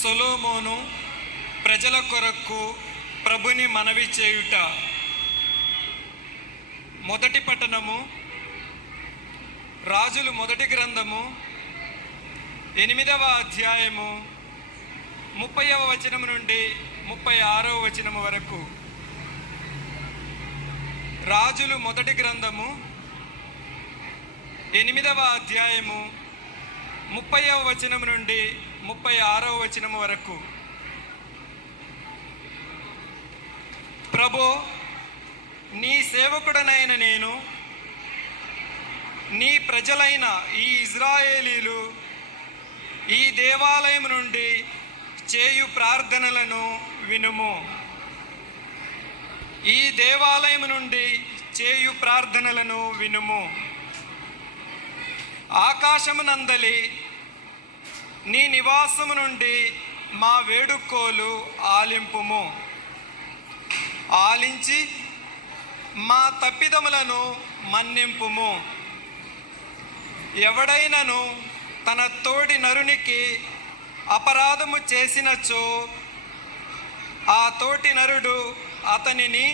సొలొమోను ప్రజల కొరకు ప్రభుని మనవి చేయుట. మొదటి పట్టణము రాజులు మొదటి గ్రంథము 8వ అధ్యాయము 30వ వచనం నుండి 36వ వచనం వరకు. రాజులు మొదటి గ్రంథము 8వ అధ్యాయము 30వ వచనం నుండి 36వ వచనం వరకు. ప్రభు, నీ సేవకుడనైన నేను, నీ ప్రజలైన ఈ ఇజ్రాయేలీలు ఈ దేవాలయం నుండి చేయు ప్రార్థనలను వినుము. ఈ దేవాలయం నుండి చేయు ప్రార్థనలను వినుము. ఆకాశమునందలి నీ నివాసము నుండి మా వేడుకోలు ఆలింపుము. ఆలించి మా తప్పిదములను మన్నింపుము. ఎవడైనను తన తోడి నరునికి అపరాధము చేసినచో ఆ తోటి నరుడు అతనిని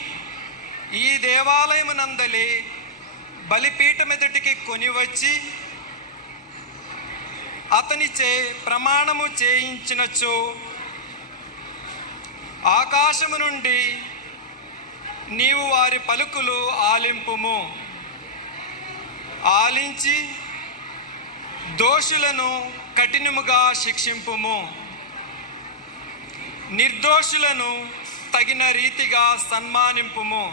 ఈ దేవాలయమునందలి బలిపీఠమెదుటికి కొనివచ్చి అతనిచే ప్రమాణము చేయించినచో ఆకాశము నుండి నీవు వారి పలుకులు ఆలింపుము. ఆలించి దోషులను కఠినముగా శిక్షింపుము. నిర్దోషులను తగిన రీతిగా సన్మానింపుము.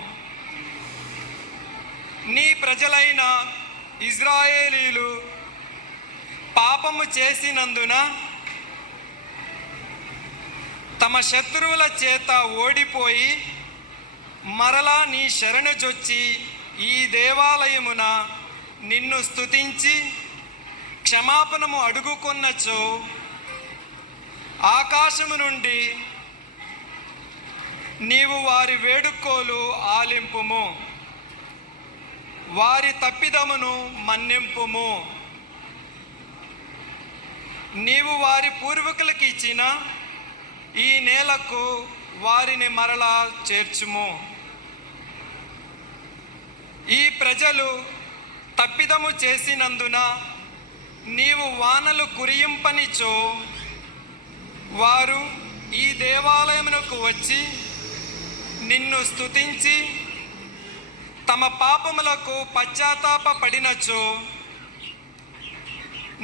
నీ ప్రజలైన ఇజ్రాయేలీలు పాపము చేసినందున తమ శత్రువుల చేత ఓడిపోయి మరలా నీ శరణుజొచ్చి ఈ దేవాలయమున నిన్ను స్తుతించి క్షమాపణము అడుగుకొన్నచో ఆకాశము నుండి నీవు వారి వేడుకోలు ఆలింపుము. వారి తప్పిదమును మన్నింపుము. నీవు వారి పూర్వీకులకు ఇచ్చిన ఈ నేలకు వారిని మరలా చేర్చుము. ఈ ప్రజలు తప్పిదము చేసినందున నీవు వానలు కురియింపనిచో వారు ఈ దేవాలయమునకు వచ్చి నిన్ను స్తుతించి తమ పాపములకు పశ్చాత్తాప పడినచో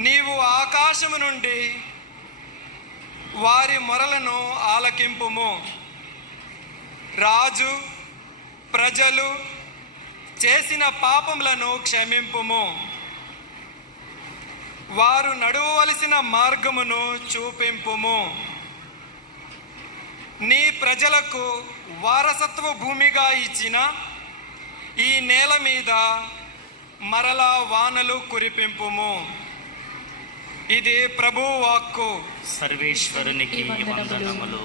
నీవు ఆకాశము నుండి వారి మొరలను ఆలకింపుము. రాజు ప్రజలు చేసిన పాపములను క్షమింపుము. వారు నడువవలసిన మార్గమును చూపింపుము. నీ ప్రజలకు వారసత్వ భూమిగా ఇచ్చిన ఈ నేల మీద మరలా వానలు కురిపింపుము. ఇది ప్రభువు వాక్కు. సర్వేశ్వరునికి వందనములు.